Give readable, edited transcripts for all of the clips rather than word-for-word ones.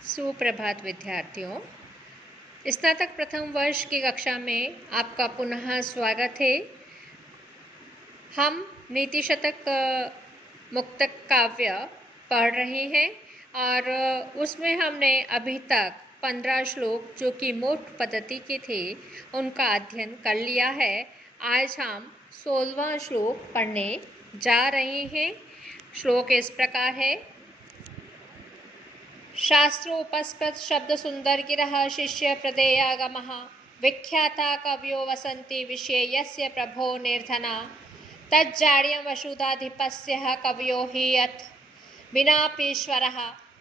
सुप्रभात विद्यार्थियों। स्नातक प्रथम वर्ष की कक्षा में आपका पुनः स्वागत है। हम नीति शतक मुक्तक काव्य पढ़ रहे हैं और उसमें हमने अभी तक 15 श्लोक जो कि मोट पद्धति के थे उनका अध्ययन कर लिया है। आज हम 16वां श्लोक पढ़ने जा रहे हैं। श्लोक इस प्रकार है। शास्त्रोपस्कृत शब्द सुंदर गिरः शिष्य प्रदेयागमः विख्याता कवयो वसन्ति विषयस्य प्रभो निर्धना तज्जाड्यं वसुधाधिपस्य कवयो हि यत् विनापीश्वरः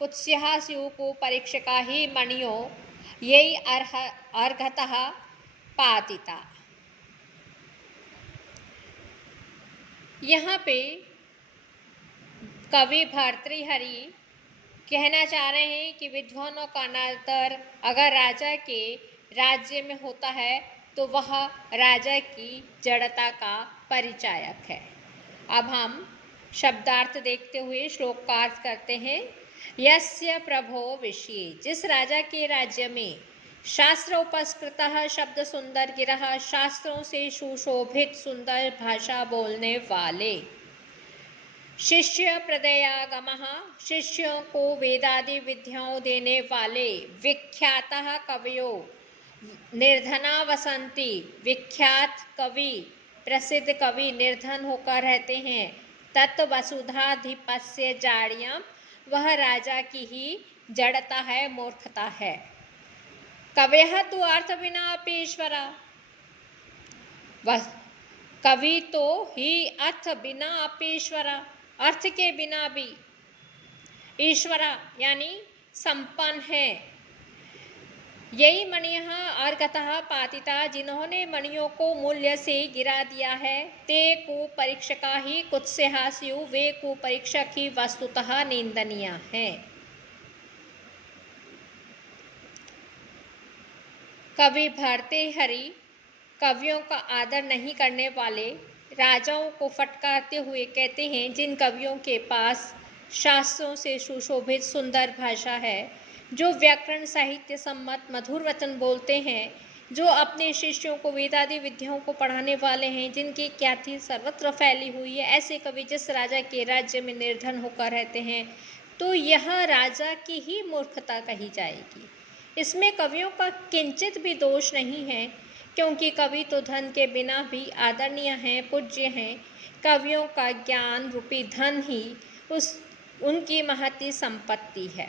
कुत्स्यः स्युः परीक्षका हि मणियो यै अर्घतः पातिता। यहाँ पे कवि भर्तृहरि कहना चाह रहे हैं कि विद्वानों का अनादर अगर राजा के राज्य में होता है तो वह राजा की जड़ता का परिचायक है। अब हम शब्दार्थ देखते हुए श्लोक का अर्थ करते हैं। यस्य प्रभो विषये, जिस राजा के राज्य में शास्त्र उपस्कृतः शब्द सुंदर गिरः, शास्त्रों से सुशोभित सुंदर भाषा बोलने वाले, शिष्य प्रदयागमः, शिष्यों को वेदादि विद्याओं देने वाले, विख्यातः कवयो निर्धना वसंती, विख्यात कवि प्रसिद्ध कवि निर्धन होकर रहते हैं। तत् वसुधाधिपस्य जाड्यं, वह राजा की ही जड़ता है, मूर्खता है। कवयः तु अर्थ बिना अपि ईश्वरा, कवि तो ही अर्थ बिना अपि ईश्वरा, अर्थ के बिना भी ईश्वरा यानी संपन्न है। यही मणियः अर्घतः पातिता, जिन्होंने मणियों को मूल्य से गिरा दिया है। ते कुपरीक्षका ही कुत्स्यः स्युः, वे कुपरीक्षक ही वस्तुतः निंदनीय हैं। कवि भर्तृहरि कवियों का आदर नहीं करने वाले राजाओं को फटकारते हुए कहते हैं, जिन कवियों के पास शास्त्रों से सुशोभित सुंदर भाषा है, जो व्याकरण साहित्य सम्मत मधुर वचन बोलते हैं, जो अपने शिष्यों को वेदादि विद्याओं को पढ़ाने वाले हैं, जिनकी ख्याति सर्वत्र फैली हुई है, ऐसे कवि जिस राजा के राज्य में निर्धन होकर रहते हैं तो यह राजा की ही मूर्खता कही जाएगी। इसमें कवियों का किंचित भी दोष नहीं है, क्योंकि कवि तो धन के बिना भी आदरणीय हैं, पूज्य हैं। कवियों का ज्ञान रूपी धन ही उनकी महती संपत्ति है।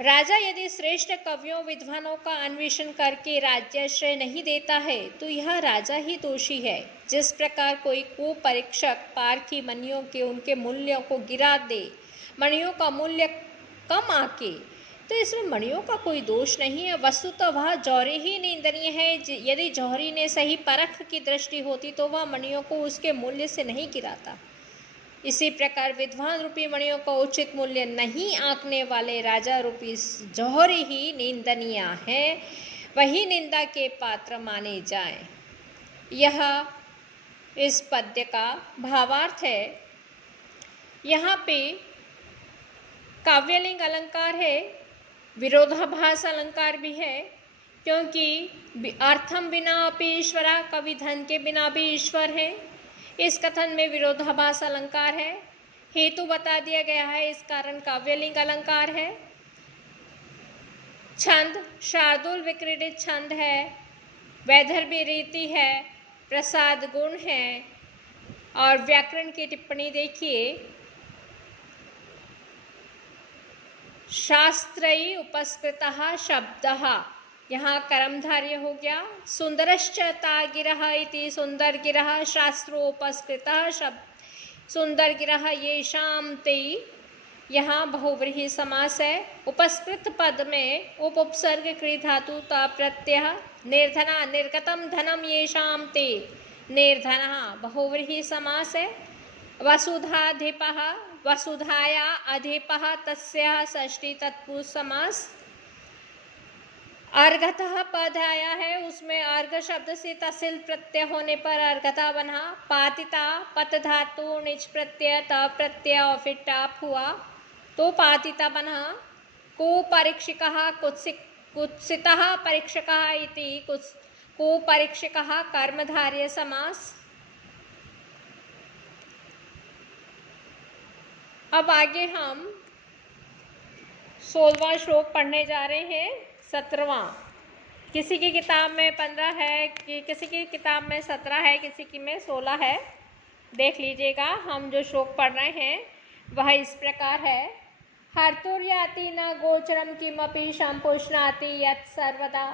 राजा यदि श्रेष्ठ कवियों विद्वानों का अन्वेषण करके राज्याश्रय नहीं देता है तो यह राजा ही दोषी है। जिस प्रकार कोई कुपरीक्षक पारखी मणियों के उनके मूल्यों को गिरा दे, मणियों का मूल्य कम आके, तो इसमें मणियों का कोई दोष नहीं है। वस्तुतः वह जौहरी ही निंदनीय है। यदि जौहरी ने सही परख की दृष्टि होती तो वह मणियों को उसके मूल्य से नहीं गिराता। इसी प्रकार विद्वान रूपी मणियों का उचित मूल्य नहीं आंकने वाले राजा रूपी जौहरी ही निंदनीय है, वही निंदा के पात्र माने जाएं। यह इस पद्य का भावार्थ है। यहाँ पे काव्यलिंग अलंकार है, विरोधाभास अलंकार भी है, क्योंकि अर्थम बिना अपि ईश्वरा, कवि धन के बिना भी ईश्वर है। इस कथन में विरोधाभास अलंकार है, हेतु बता दिया गया है, इस कारण काव्यलिंग अलंकार है। छंद शार्दूल विक्रीडित छंद है, वैदर्भी रीति है, प्रसाद गुण है और व्याकरण की टिप्पणी देखिए। शास्त्रई उपस्कृतः शब्दः, यहाँ कर्मधार्य हो गया। सुंदरश्च तागिरः इति, सुंदर गिरः शास्त्रोपस्कृतः शब्द सुंदर गिरः येषां ते, यहाँ बहुव्रीहि समास है। उपस्कृत पद में उपसर्ग क्री धातु ता प्रत्यय, निर्धना निर्गतम धनम येषां ते, निर्धनः बहुव्रीहि समास है। वसुधाधिपः, वसुधाया अधिपः तस्या षष्ठी तत्पुरुष समास। अर्घतः पद आया है, उसमें अर्घ शब्द से तसिल प्रत्यय होने पर अर्घता बना। पातिता पत धातु निच प्रत्यय त प्रत्यय और फिर टाप हुआ तो पातिता बना। को परीक्षिकः कुत्सितः परीक्षकः इति को परीक्षिकः कर्मधारय समास। अब आगे हम 16वां श्लोक पढ़ने जा रहे हैं। 17वां, किसी की किताब में 15 है, किसी की किताब में 17 है, किसी की में 16 है, देख लीजिएगा। हम जो श्लोक पढ़ रहे हैं वह इस प्रकार है। हर्तुर्याति न गोचरम किमपि संपुष्णाति यत् सर्वदा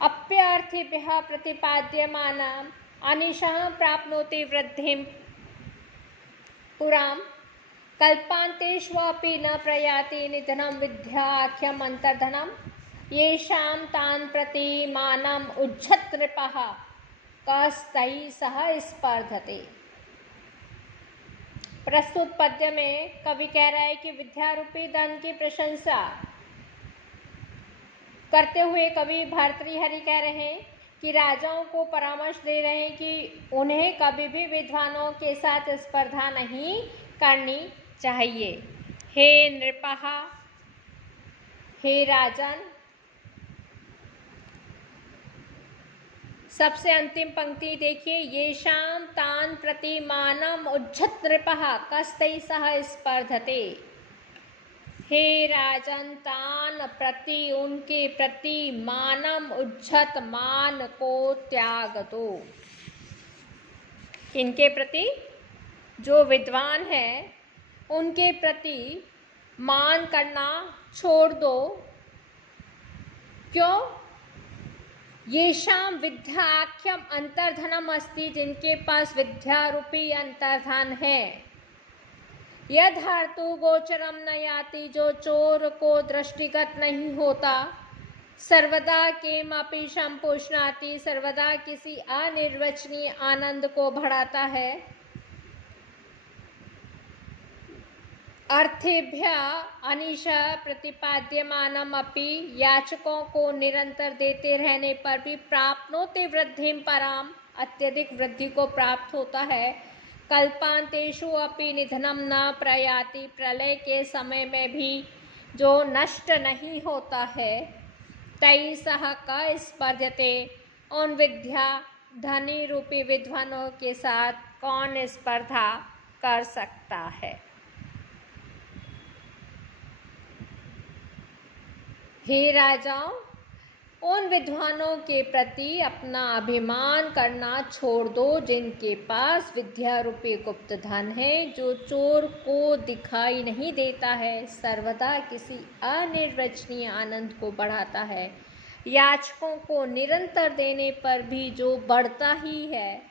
अप्यर्थिभ्यः प्रतिपाद्यमानाम् अनिशः प्राप्नोति वृद्धिं पुराम् कल्पान्तेष्वपि न प्रयाति निधनं विद्याख्यम् अन्तर्धनम् येषां तान् प्रति मानम् उज्झत नृपः कस्तैः सह स्पर्धते। प्रस्तुत पद्य में कवि कह रहा है कि विद्यारूपी धन की प्रशंसा करते हुए कवि भर्तृहरि कह रहे हैं कि राजाओं को परामर्श दे रहे हैं कि उन्हें कभी भी विद्वानों के साथ स्पर्धा नहीं करनी चाहिए। हे नृपः, हे राजन, सबसे अंतिम पंक्ति देखिए, येषां तान् प्रति मानम् उज्झत नृपः कस्तैः सह स्पर्धते। हे राजन, तान प्रति, उनके प्रति, मानम उज्झत, मान को त्याग दो। इनके प्रति, जो विद्वान है उनके प्रति मान करना छोड़ दो। क्यों? येषां विद्याख्यम अंतर्धनम अस्ति, जिनके पास विद्या रूपी अंतर्धन है। यद हर्तु गोचरम न याति, जो चोर को दृष्टिगत नहीं होता। सर्वदा केमपि संपुष्णाति, सर्वदा किसी अनिर्वचनीय आनंद को बढ़ाता है। अर्थेभ्य अनिशा प्रतिपाद्यमानम अपि, याचकों को निरंतर देते रहने पर भी प्राप्नोति वृद्धिं पराम, अत्यधिक वृद्धि को प्राप्त होता है। कल्पांतेषु अपि निधनम न प्रयाति, प्रलय के समय में भी जो नष्ट नहीं होता है। तैः सह क स्पर्धते, उन विद्या धनी रूपी विद्वानों के साथ कौन स्पर्धा कर सकता है। हे राजाओं, उन विद्वानों के प्रति अपना अभिमान करना छोड़ दो जिनके पास विद्या रूपी गुप्त धन है, जो चोर को दिखाई नहीं देता है, सर्वदा किसी अनिर्वचनीय आनंद को बढ़ाता है, याचकों को निरंतर देने पर भी जो बढ़ता ही है।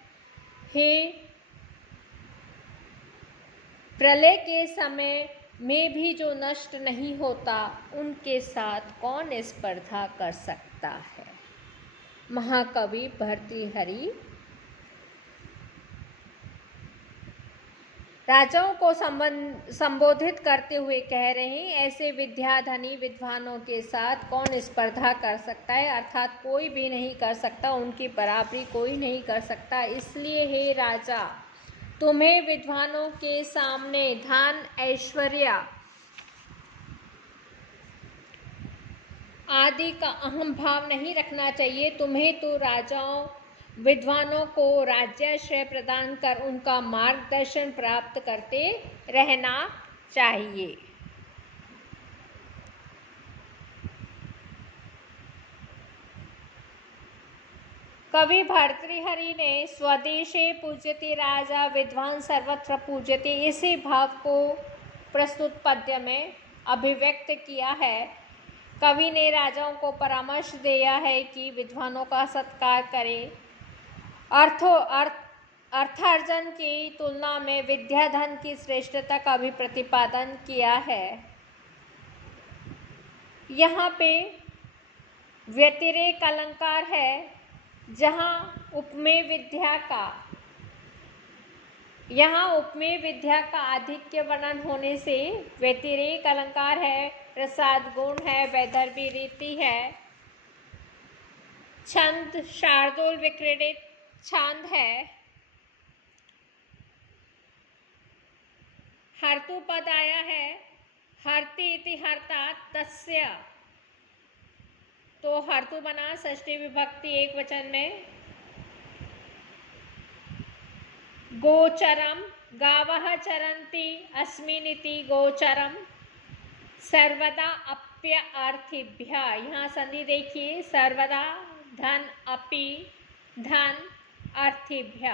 हे प्रलय के समय में भी जो नष्ट नहीं होता, उनके साथ कौन स्पर्धा कर सकता है। महाकवि भर्तृहरि राजाओं को संबोधित करते हुए कह रहे हैं, ऐसे विद्याधनी विद्वानों के साथ कौन स्पर्धा कर सकता है, अर्थात कोई भी नहीं कर सकता, उनकी बराबरी कोई नहीं कर सकता। इसलिए हे राजा, तुम्हें विद्वानों के सामने धन ऐश्वर्य आदि का अहम भाव नहीं रखना चाहिए। तुम्हें तो राजाओं विद्वानों को राज्याश्रय प्रदान कर उनका मार्गदर्शन प्राप्त करते रहना चाहिए। कवि भर्तृहरि ने स्वदेशे पूज्यते राजा विद्वान सर्वत्र पूज्यते, इसी भाव को प्रस्तुत पद्य में अभिव्यक्त किया है। कवि ने राजाओं को परामर्श दिया है कि विद्वानों का सत्कार करें। अर्थार्जन की तुलना में विद्याधन की श्रेष्ठता का भी प्रतिपादन किया है। यहाँ पे व्यतिरेक अलंकार है, जहाँ उपमेय विद्या का आधिक्य वर्णन होने से व्यतिरेक अलंकार है, प्रसाद गुण है, वैदर्भी रीति है। छंद शार्दूल विक्रीडित छंद है। हर्तु पद आया है, हर्ति इति हर्ता तस्य, तो हर्तु बना षष्ठी विभक्ति एक वचन में। गोचरम गावः चरन्ति अस्मिनिति गोचरम, सर्वदा अप्य अर्थिभ्य, यहाँ संधि देखिए, सर्वदा धन अपि धन अर्थिभ्य।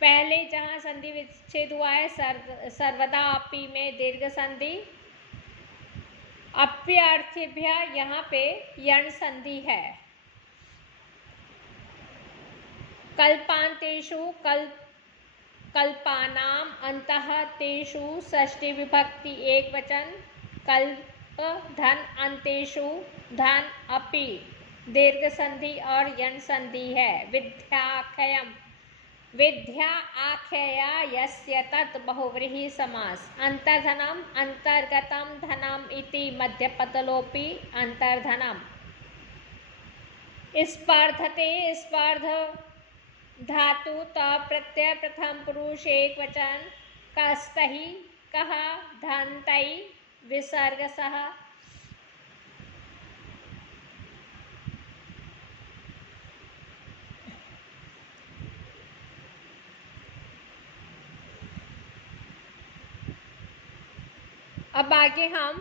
पहले जहाँ संधि विच्छेद हुआ है सर्वदा अपि में दीर्घ संधि, अप्य अर्थिभ्य यहाँ पे यण संधि है। कल्पांतेषु कल्पानाम अंतः तेषु षष्ठी विभक्ति एक वचन, कल्प धन अंतेषु धन अपि दीर्घ संधि और यण संधि है। विद्याख्यम विद्या आख्यया यस्य तत् बहुव्रीहि समास, अंतर्धनम अंतर्गतम धनम इति मध्यपदलोपि अंतर्धनम। स्पर्धते स्पर्ध धातु त प्रत्यय प्रथम पुरुष एक वचन, कस्तहि कह धन्तै विसर्ग सह। अब आगे हम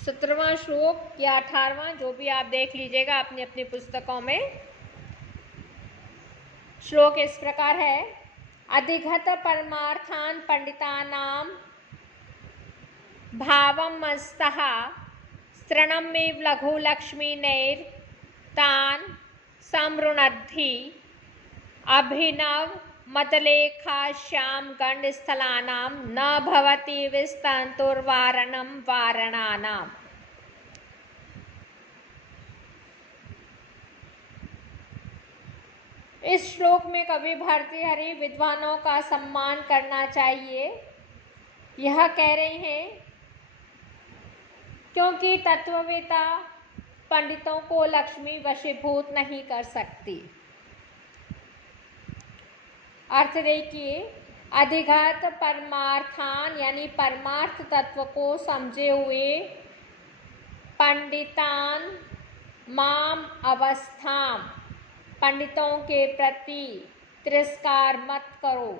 सत्रहवां श्लोक या 18वां, जो भी आप देख लीजिएगा अपनी अपनी पुस्तकों में। श्लोक इस प्रकार है, अधिगत परमार्थान पंडितानां भावमस्तः स्तृणमेव लघु लक्ष्मीनैर् तान् समृणद्धि अभिनव मदलेखाश्यां गण्डस्थलानां न भवति विस्तन्तुर्वारणं वारणानाम्। इस श्लोक में कवि भर्तृहरि विद्वानों का सम्मान करना चाहिए, यह कह रहे हैं क्योंकि तत्ववेता पंडितों को लक्ष्मी वशीभूत नहीं कर सकती। अर्थ देखिए, अधिगत परमार्थान यानी परमार्थ तत्व को समझे हुए, पंडितान माम अवस्थाम पंडितों के प्रति तिरस्कार मत करो।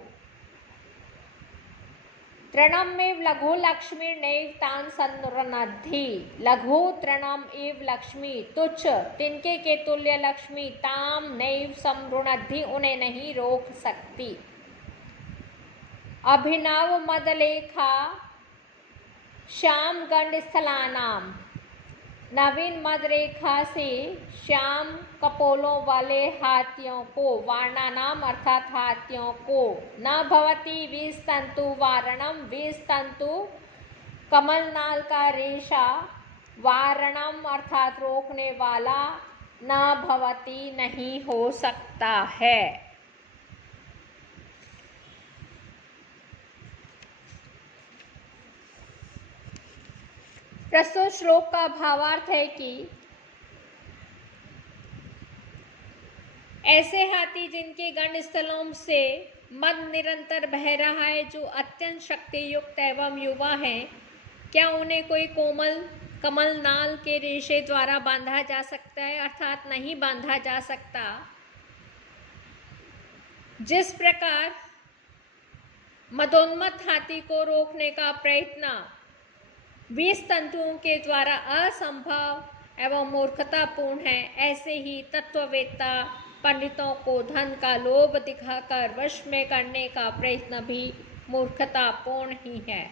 तृणम में लघु लक्ष्मी नैव तान संरुणद्धि, लघु तृणम एव लक्ष्मी तुच्छ तिनके के तुल्य लक्ष्मी ताम नैव संरुणद्धि उन्हें नहीं रोक सकती। अभिनव मदलेखा श्याम गंडस्थलानाम, नवीन मद रेखा से श्याम कपोलों वाले हाथियों को, वारणानाम अर्थात हाथियों को, न भवति विस्तंतु वारणम, विस्तंतु कमलनाल का रेशा, वारणम अर्थात रोकने वाला, न भवति नहीं हो सकता है। प्रस्तुत श्लोक का भावार्थ है कि ऐसे हाथी जिनके गंड स्थलों से मद निरंतर बह रहा है, जो अत्यंत शक्ति युक्त एवं युवा हैं, क्या उन्हें कोई कोमल कमल नाल के रेशे द्वारा बांधा जा सकता है? अर्थात नहीं बांधा जा सकता। जिस प्रकार मदोन्मत्त हाथी को रोकने का प्रयत्न 20 तंतुओं के द्वारा असंभव एवं मूर्खतापूर्ण है, ऐसे ही तत्ववेत्ता पंडितों को धन का लोभ दिखाकर वश में करने का प्रयत्न भी मूर्खतापूर्ण ही है।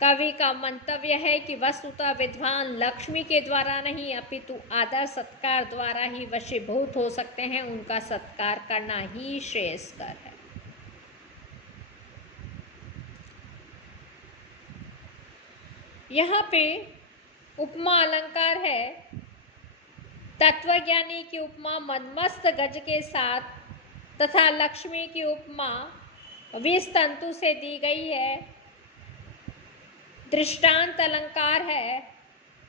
कवि का मंतव्य है कि वस्तुतः विद्वान लक्ष्मी के द्वारा नहीं अपितु आदर सत्कार द्वारा ही वशीभूत हो सकते हैं। उनका सत्कार करना ही श्रेयस्कर है। यहाँ पे उपमा अलंकार है। तत्वज्ञानी की उपमा मदमस्त गज के साथ तथा लक्ष्मी की उपमा 20 तंतु से दी गई है। दृष्टांत अलंकार है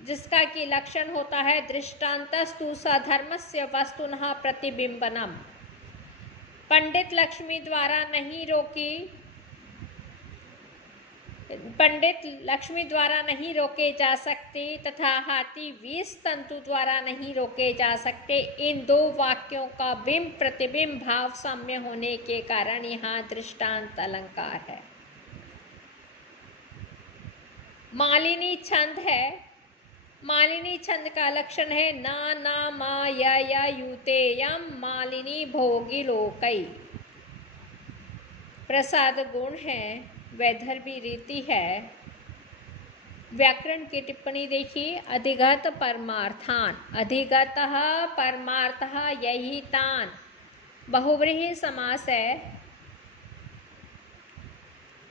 जिसका कि लक्षण होता है दृष्टांतस्तु सधर्मस्य वस्तुनः प्रतिबिंबनम। पंडित लक्ष्मी द्वारा नहीं रोके जा सकते तथा हाथी 20 तंतु द्वारा नहीं रोके जा सकते। इन दो वाक्यों का बिंब प्रतिबिंब भाव साम्य होने के कारण यहाँ दृष्टांत अलंकार है। मालिनी छंद है। मालिनी छंद का लक्षण है ना ना मा या यूते यम मालिनी भोगी लोकई। प्रसाद गुण है, वैदर्भी रीति है। व्याकरण की टिप्पणी देखिए। अधिगत परमार्थान, अधिगतः परमार्थः यही तान, बहुव्रीहि समास है।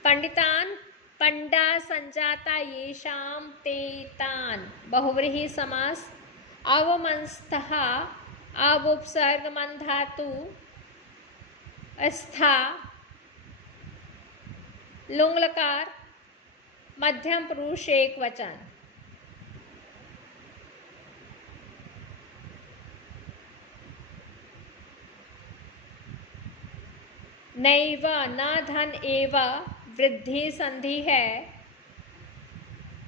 पंडितान पंडा संजाता येषाम ते तान, बहुव्रीहि समास। अवमंस्थः अवुपसर्ग मन धातु स्था लुंग लकार मध्यम पुरुष एक वचन। नैव न धन एव वृद्धि संधि है।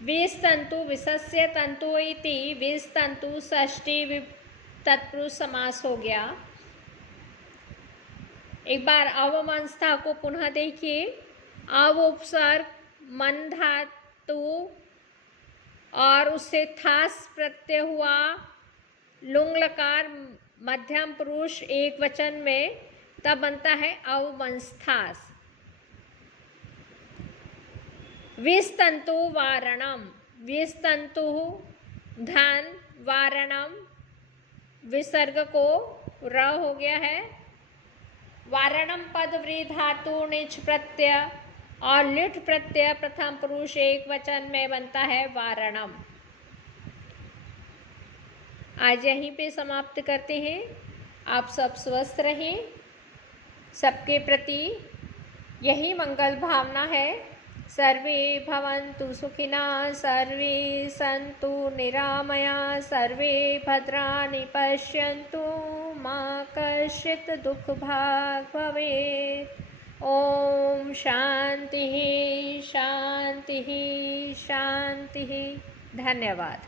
20 तंतु विशस्य तंतु इति 20 तंतु षष्ठी तत्पुरुष समास हो गया। एक बार अवमंस्था को पुनः देखिए। अव उपसर्ग मन धातु और उससे थास प्रत्यय हुआ, लुंग लकार मध्यम पुरुष एक वचन में, तब बनता है अवमंस्थास। 20 तंतु वारणम, 20 तंतु धन वारणम, विसर्ग को र हो गया है। वारणम पद व्री धातु निच प्रत्यय और लिट प्रत्यय प्रथम पुरुष एक वचन में बनता है वारणम। आज यहीं पे समाप्त करते हैं। आप सब स्वस्थ रहें। सबके प्रति यही मंगल भावना है। सर्वे भवन्तु सुखिनः, सर्वे सन्तु निरामया, सर्वे भद्राणि पश्यन्तु, मा कश्चित् दुःखभाग् भवेत्। ओम शांति शांति शांति। धन्यवाद।